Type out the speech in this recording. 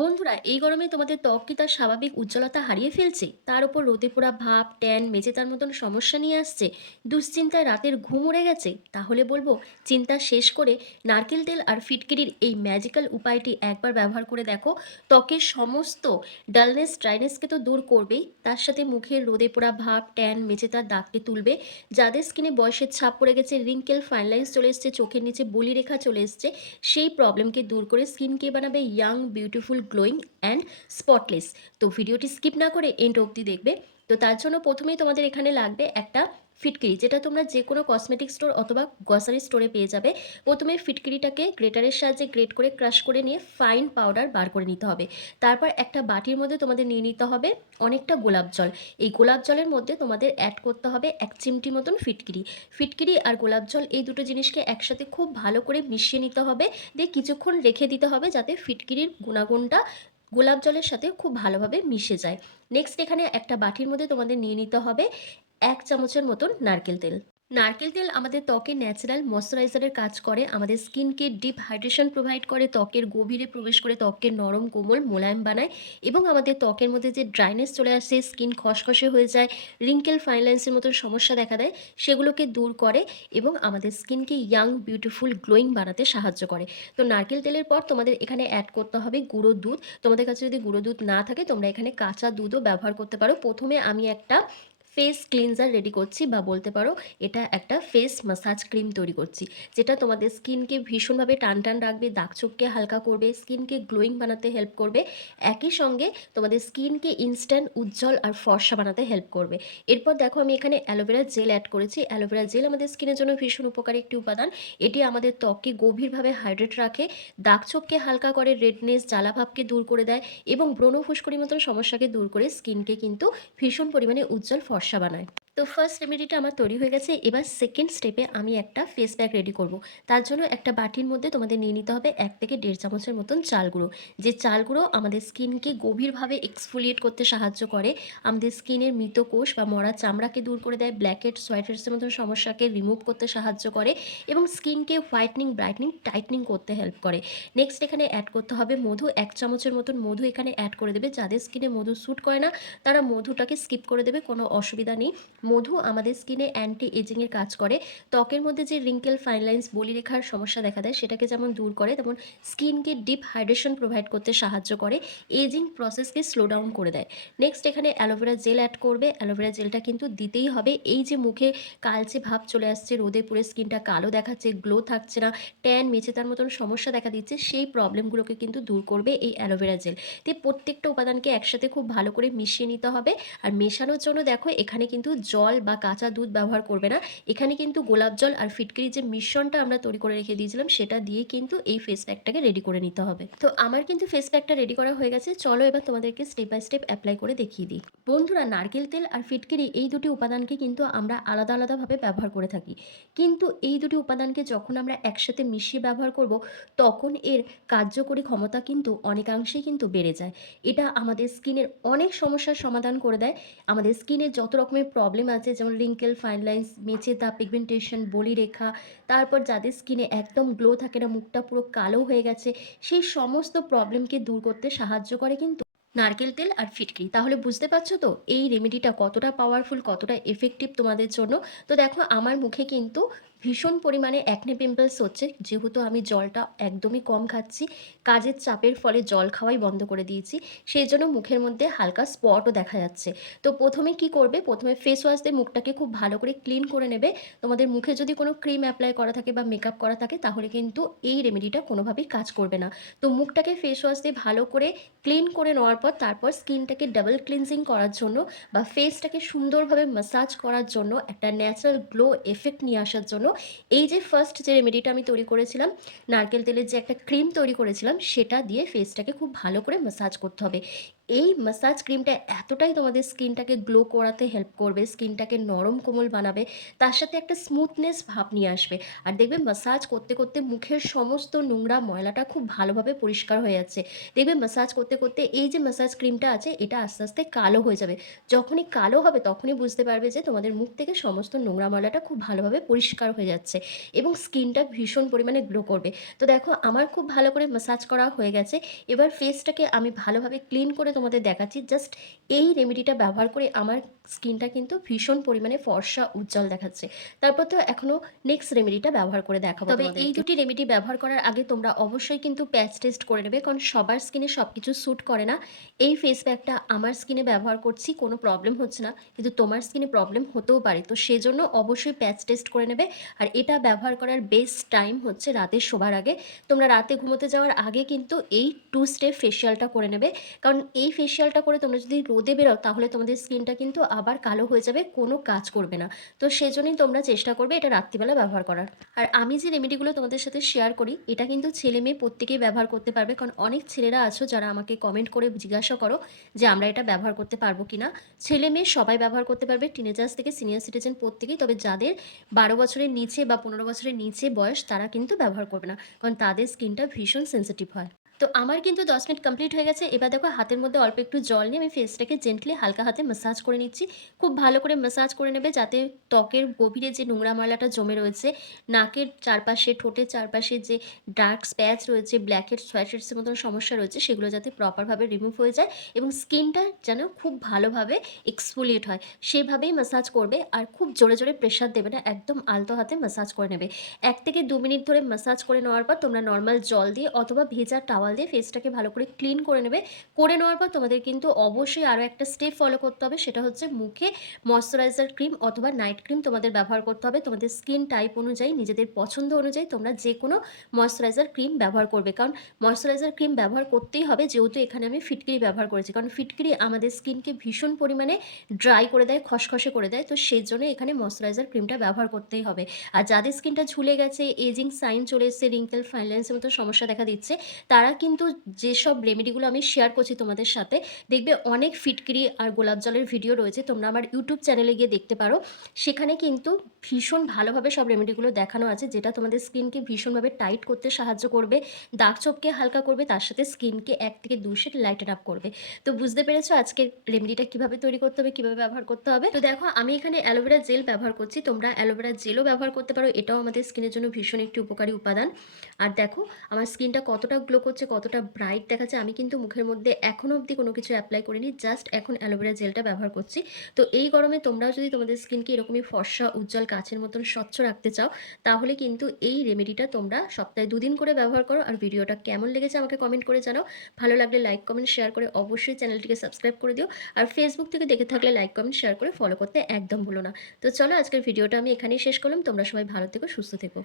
বন্ধুরা, এই গরমে তোমাদের ত্বক কি তার স্বাভাবিক উজ্জ্বলতা হারিয়ে ফেলছে? তার উপর রোদে পোড়া ভাব, ট্যান, মেচেতার মতন সমস্যা নিয়ে আসছে? দুশ্চিন্তায় রাতের ঘুম উড়ে গেছে? তাহলে বলবো, চিন্তা শেষ করে নারকেল তেল আর ফিটকিরির এই ম্যাজিক্যাল উপায়টি একবার ব্যবহার করে দেখো। ত্বকের সমস্ত ডালনেস, ড্রাইনেসকে তো দূর করবেই, তার সাথে মুখের রোদে পোড়া ভাব, ট্যান, মেচেতার দাগকে তুলবে। যাদের স্কিনে বয়সের ছাপ পড়ে গেছে, রিঙ্কেল, ফাইন লাইন্স চলে এসছে, চোখের নিচে বলি রেখা চলে এসছে, সেই প্রবলেমকে দূর করে স্কিনকে বানাবে young, beautiful, glowing and spotless. তো ভিডিওটি স্কিপ না করে এন্ড অবধি দেখবে। তো তার জন্য প্রথমেই তোমাদের এখানে লাগবে একটা ফিটকিরি, যেটা তোমরা যে কোনো কসমেটিক স্টোর অথবা গ্রসারি স্টোরে পেয়ে যাবে। প্রথমে ফিটকিরিটাকে গ্রেটারের সাহায্যে গ্রেট করে ক্রাশ করে নিয়ে ফাইন পাউডার বার করে নিতে হবে। তারপর একটা বাটির মধ্যে তোমাদের নিয়ে নিতে হবে অনেকটা গোলাপ জল। এই গোলাপ জলের মধ্যে তোমাদের অ্যাড করতে হবে 1 চিমটি মতন ফিটকিরি। ফিটকিরি আর গোলাপ জল এই দুটো জিনিসকে একসাথে খুব ভালো করে মিশিয়ে নিতে হবে, দিয়ে কিছুক্ষণ রেখে দিতে হবে যাতে ফিটকিরির গুণাগুণটা গোলাপ জলের সাথে খুব ভালোভাবে মিশে যায়। নেক্সট এখানে একটা বাটির মধ্যে তোমাদের নিয়ে নিতে হবে 1 চামচের মতন নারকেল তেল। নারকেল তেল আমাদের ত্বকে ন্যাচারাল ময়শ্চারাইজারের কাজ করে, আমাদের স্কিনকে ডিপ হাইড্রেশন প্রোভাইড করে, ত্বকের গভীরে প্রবেশ করে ত্বককে নরম, কোমল, মোলায়েম বানায় এবং আমাদের ত্বকের মধ্যে যে ড্রাইনেস চলে আসে, স্কিন খসখসে হয়ে যায়, রিঙ্কেল, ফাইন লাইন্সের মতন সমস্যা দেখা দেয়, সেগুলোকে দূর করে এবং আমাদের স্কিনকে ইয়াং, বিউটিফুল, গ্লোয়িং বানাতে সাহায্য করে। তো নারকেল তেলের পর তোমাদের এখানে অ্যাড করতে হবে গুঁড়ো দুধ। তোমাদের কাছে যদি গুঁড়ো দুধ না থাকে তোমরা এখানে কাঁচা দুধও ব্যবহার করতে পারো। প্রথমে আমি একটা ফেস ক্লিনজার রেডি করছি, বা বলতে পারো এটা একটা ফেস মাসাজ ক্রিম তৈরি করছি, যেটা তোমাদের স্কিনকে ভীষণভাবে টান টান রাখবে, দাগছোপকে হালকা করবে, স্কিনকে গ্লোয়িং বানাতে হেল্প করবে, একই সঙ্গে তোমাদের স্কিনকে ইনস্ট্যান্ট উজ্জ্বল আর ফর্সা বানাতে হেল্প করবে। এরপর দেখো আমি এখানে অ্যালোভেরা জেল অ্যাড করেছি। অ্যালোভেরা জেল আমাদের স্কিনের জন্য ভীষণ উপকারী একটি উপাদান। এটি আমাদের ত্বককে গভীরভাবে হাইড্রেট রাখে, দাগছোপকে হালকা করে, রেডনেস, জ্বালাভাবকে দূর করে দেয় এবং ব্রণ ফুসকুড়ির মতন সমস্যাকে দূর করে স্কিনকে কিন্তু ভীষণ পরিমাণে উজ্জ্বল ফর্সা বানায়। তো ফার্স্ট রেমেডিটা আমার তৈরি হয়ে গেছে। এবার সেকেন্ড স্টেপে আমি একটা ফেস প্যাক রেডি করব। তার জন্য একটা বাটির মধ্যে তোমাদের নিয়ে নিতে হবে 1 থেকে 1.5 চামচের মতন চাল গুঁড়ো। যে চাল গুঁড়ো আমাদের স্কিনকে গভীরভাবে এক্সফোলিয়েট করতে সাহায্য করে, আমাদের স্কিনের মৃত কোষ বা মরা চামড়াকে দূর করে দেয়, ব্ল্যাকহেডস, হোয়াইটহেডসের মতন সমস্যাকে রিমুভ করতে সাহায্য করে এবং স্কিনকে হোয়াইটনিং, ব্রাইটনিং, টাইটনিং করতে হেল্প করে। নেক্সট এখানে অ্যাড করতে হবে মধু। 1 চামচের মতন মধু এখানে অ্যাড করে দেবে। যাদের স্কিনে মধু স্যুট করে না তারা মধুটাকে স্কিপ করে দেবে, কোনো অসুবিধা নেই। মধু আমাদের স্কিনে অ্যান্টি এজিংয়ের কাজ করে, ত্বকের মধ্যে যে রিঙ্কেল, ফাইন লাইন্স, বলিরেখার সমস্যা দেখা দেয় সেটাকে যেমন দূর করে, তেমন স্কিনকে ডিপ হাইড্রেশন প্রোভাইড করতে সাহায্য করে, এজিং প্রসেসকে স্লো ডাউন করে দেয়। নেক্সট এখানে অ্যালোভেরা জেল অ্যাড করবে। অ্যালোভেরা জেলটা কিন্তু দিতেই হবে। এই যে মুখে কালচে ভাব চলে আসছে, রোদে পুড়ে স্কিনটা কালো দেখাচ্ছে, গ্লো থাকছে না, ট্যান, মেচেতার মতন সমস্যা দেখা দিচ্ছে, সেই প্রবলেমগুলোকে কিন্তু দূর করবে এই অ্যালোভেরা জেল। দিয়ে প্রত্যেকটা উপাদানকে একসাথে খুব ভালো করে মিশিয়ে নিতে হবে। আর মেশানোর জন্য দেখো এখানে কিন্তু জল বা কাঁচা দুধ ব্যবহার করবে না, এখানে কিন্তু গোলাপ জল আর ফিটকিরির যে মিশ্রণটা আমরা তৈরি করে রেখে দিয়েছিলাম সেটা দিয়ে কিন্তু এই ফেস প্যাকটাকে রেডি করে নিতে হবে। তো আমার কিন্তু ফেস প্যাকটা রেডি করা হয়ে গেছে, চলো এবার তোমাদেরকে স্টেপ বাই স্টেপ অ্যাপ্লাই করে দেখিয়ে দিই। বন্ধুরা, নারকেল তেল আর ফিটকিরি এই দুটি উপাদানকে কিন্তু আমরা আলাদা আলাদাভাবে ব্যবহার করে থাকি, কিন্তু এই দুটি উপাদানকে যখন আমরা একসাথে মিশিয়ে ব্যবহার করব তখন এর কার্যকরী ক্ষমতা কিন্তু অনেকাংশেই কিন্তু বেড়ে যায়। এটা আমাদের স্কিনের অনেক সমস্যার সমাধান করে দেয়। আমাদের স্কিনের যত রকমের প্রবলেম আছে, যেমন রিঙ্কেল, ফাইন লাইন্স, মেচে দাগ, পিগমেন্টেশন, বলিরেখা, তারপর যাদের স্কিনে একদম গ্লো থাকে না, মুখটা পুরো কালো হয়ে গেছে, সেই সমস্ত প্রবলেমকে দূর করতে সাহায্য করে কিন্তু নারকেল তেল আর ফিটকিরি। তাহলে বুঝতে পারছো তো এই রেমেডিটা কতটা পাওয়ারফুল, কতটা এফেক্টিভ তোমাদের জন্য। তো দেখো আমার মুখে কিন্তু ভীষণ পরিমাণে অ্যাকনে পিম্পলস হচ্ছে, যেহেতু আমি জলটা একদমই কম খাচ্ছি, কাজের চাপের ফলে জল খাওয়াই বন্ধ করে দিয়েছি, সেই জন্য মুখের মধ্যে হালকা স্পটও দেখা যাচ্ছে। তো প্রথমে কি করবে, প্রথমে ফেস ওয়াশ দিয়ে মুখটাকে খুব ভালো করে ক্লিন করে নেবে। তোমাদের মুখে যদি কোনো ক্রিম অ্যাপ্লাই করা থাকে বা মেকআপ করা থাকে তাহলে কিন্তু এই রেমেডিটা কোনোভাবেই কাজ করবে না। তো মুখটাকে ফেস ওয়াশ দিয়ে ভালো করে ক্লিন করে নেওয়ার পর তারপর স্কিনটাকে ডাবল ক্লিনজিং করার জন্য বা ফেসটাকে সুন্দরভাবে ম্যাসাজ করার জন্য, একটা ন্যাচারাল গ্লো এফেক্ট নিয়ে আসার জন্য এই যে ফার্স্ট যে রেমেডিটা আমি তৈরি করেছিলাম, নারকেল তেলের যে একটা ক্রিম তৈরি করেছিলাম, সেটা দিয়ে ফেসটাকে খুব ভালো করে ম্যাসাজ করতে হবে। এই ম্যাসাজ ক্রিমটা এতটাই তোমাদের স্কিনটাকে গ্লো করাতে হেল্প করবে, স্কিনটাকে নরম কোমল বানাবে, তার সাথে একটা স্মুথনেস ভাব নিয়ে আসবে। আর দেখবে ম্যাসাজ করতে, করতে মুখের সমস্ত নোংরা ময়লাটা খুব ভালোভাবে পরিষ্কার হয়ে যাচ্ছে। দেখবে ম্যাসাজ করতে, করতে এই যে ম্যাসাজ ক্রিমটা আছে এটা আস্তে, আস্তে কালো হয়ে যাবে। যখনই কালো হবে তখনই বুঝতে পারবে যে তোমাদের মুখ থেকে সমস্ত নোংরা ময়লাটা খুব ভালোভাবে পরিষ্কার হয়ে যাচ্ছে এবং স্কিনটা ভীষণ পরিমাণে গ্লো করবে। তো দেখো আমার খুব ভালো করে ম্যাসাজ করা হয়ে গেছে। এবার ফেসটাকে আমি ভালোভাবে ক্লিন করে তোমাদের দেখাচ্ছি। জাস্ট এই রেমেডিটা ব্যবহার করে আমার স্কিনটা কিন্তু ভীষণ পরিমাণে ফর্সা উজ্জ্বল দেখাচ্ছে। তারপর তো এখনো নেক্সট রেমেডিটা ব্যবহার করে দেখাবো তবে এই তোমাদেরকে। দুটি রেমেডি ব্যবহার করার আগে তোমরা অবশ্যই কিন্তু প্যাচ টেস্ট করে নেবে, কারণ সবার স্কিনে সব কিছু স্যুট করে না। এই ফেস প্যাকটা আমার স্কিনে ব্যবহার করছি, কোনো প্রবলেম হচ্ছে না, কিন্তু তোমার স্কিনে প্রবলেম হতেও পারে। তো সেজন্য অবশ্যই প্যাচ টেস্ট করে নেবে। আর এটা ব্যবহার করার বেস্ট টাইম হচ্ছে রাতে শোবার আগে। তোমরা রাতে ঘুমোতে যাওয়ার আগে কিন্তু এই 2 স্টেপ ফেসিয়ালটা করে নেবে। কারণ এই ফেসিয়ালটা করে তোমরা যদি রোদে বেরোও তাহলে তোমাদের স্কিনটা কিন্তু আবার কালো হয়ে যাবে, কোনো কাজ করবে না। তো সেজন্যই তোমরা চেষ্টা করবে এটা রাত্রিবেলা ব্যবহার করার। আর আমি যে রেমেডিগুলো তোমাদের সাথে শেয়ার করি এটা কিন্তু ছেলে-মেয়ে প্রত্যেকেই ব্যবহার করতে পারবে। কারণ অনেক ছেলেরা আছো যারা আমাকে কমেন্ট করে জিজ্ঞাসা করো যে আমরা এটা ব্যবহার করতে পারবো কিনা? ছেলে-মেয়ে সবাই ব্যবহার করতে পারবে, টিনেজার্স থেকে সিনিয়র সিটিজেন প্রত্যেকেই। তবে যাদের ১২ বছরের নিচে বা ১৫ বছরের নিচে বয়স তারা কিন্তু ব্যবহার করবে না। কারণ তাদের স্কিনটা ভীষণ সেনসিটিভ হয়। তো আমার কিন্তু ১০ মিনিট কমপ্লিট হয়ে গেছে। এবার দেখো হাতের মধ্যে অল্প একটু জল নিয়ে আমি ফেসটাকে জেন্টলি হালকা হাতে ম্যাসাজ করে নিচ্ছি। খুব ভালো করে ম্যাসাজ করে নেবে যাতে ত্বকের গভীরে যে নোংরা ময়লাটা জমে রয়েছে, নাকের চারপাশে, ঠোঁটের চারপাশে যে ডার্ক স্প্যাচ রয়েছে, ব্ল্যাকহেডস, হোয়াইট হেডসের মতন সমস্যা রয়েছে সেগুলো যাতে প্রপারভাবে রিমুভ হয়ে যায় এবং স্কিনটা যেন খুব ভালোভাবে এক্সফোলিয়েট হয় সেভাবেই ম্যাসাজ করবে। আর খুব জোরে, জোরে প্রেশার দেবে না, একদম আলতো হাতে ম্যাসাজ করে নেবে। ১ থেকে ২ মিনিট ধরে ম্যাসাজ করে নেওয়ার পর তোমরা নরমাল জল দিয়ে অথবা ভেজা টাওয়াল দিয়ে ফেসটাকে ভালো করে ক্লিন করে নেবে। করে নেওয়ার পর তোমাদের কিন্তু অবশ্যই আরও একটা স্টেপ ফলো করতে হবে, সেটা হচ্ছে মুখে ময়েশ্চারাইজার ক্রিম অথবা নাইট ক্রিম তোমাদের ব্যবহার করতে হবে। তোমাদের স্কিন টাইপ অনুযায়ী, নিজেদের পছন্দ অনুযায়ী তোমরা যেকোনো ময়েশ্চারাইজার ক্রিম ব্যবহার করবে। কারণ ময়েশ্চারাইজার ক্রিম ব্যবহার করতেই হবে, যেহেতু এখানে আমি ফিটকিরি ব্যবহার করেছি। কারণ ফিটকিরি আমাদের স্কিনকে ভীষণ পরিমাণে ড্রাই করে দেয়, খসখসে করে দেয়। তো সেজন্য এখানে ময়েশ্চারাইজার ক্রিমটা ব্যবহার করতেই হবে। আর যাদের স্কিনটা ঝুলে গেছে, এজিং সাইন চলে এসেছে, রিঙ্কেল, ফাইন লাইনসের মতো সমস্যা দেখা দিচ্ছে, তারা কিন্তু যেসব রেমেডিগুলো আমি শেয়ার করছি তোমাদের সাথে, দেখবে অনেক ফিটকিরি আর গোলাপ জলের ভিডিও রয়েছে। তোমরা আমার ইউটিউব চ্যানেলে গিয়ে দেখতে পারো। সেখানে কিন্তু ভীষণ ভালোভাবে সব রেমেডিগুলো দেখানো আছে, যেটা তোমাদের স্কিনকে ভীষণভাবে টাইট করতে সাহায্য করবে, দাগ ছোপকে হালকা করবে, তার সাথে স্কিনকে ১ থেকে ২ শেড লাইটেন আপ করবে। তো বুঝতে পেরেছো আজকের রেমেডিটা কিভাবে তৈরি করতে হবে, কিভাবে ব্যবহার করতে হবে? তো দেখো আমি এখানে অ্যালোভেরা জেল ব্যবহার করছি। তোমরা অ্যালোভেরা জেলও ব্যবহার করতে পারো। এটাও আমাদের স্কিনের জন্য ভীষণ একটি উপকারী উপাদান। আর দেখো আমার স্কিনটা কতটা গ্লো করছে, কতটা ব্রাইট দেখাচ্ছে। আমি কিন্তু মুখের মধ্যে এখনো অবধি কোনো কিছু এপ্লাই করিনি। জাস্ট এখন অ্যালোভেরা জেলটা ব্যবহার করছি। তো এই গরমে তোমরাও যদি তোমাদের স্কিনকে এরকমই ফর্সা, উজ্জ্বল, কাচের মতন স্বচ্ছ রাখতে চাও, তাহলে কিন্তু এই রেমেডিটা তোমরা সপ্তাহে ২ দিন করে ব্যবহার করো। আর ভিডিওটা কেমন লেগেছে আমাকে কমেন্ট করে জানাও। ভালো লাগলে লাইক, কমেন্ট, শেয়ার করে অবশ্যই চ্যানেলটিকে সাবস্ক্রাইব করে দিও। আর ফেসবুক থেকে দেখে থাকলে লাইক, কমেন্ট, শেয়ার করে ফলো করতে একদম ভুলো না। তো চলো আজকের ভিডিওটা আমি এখানেই শেষ করলাম। তোমরা সবাই ভালো থেকো, সুস্থ থেকো।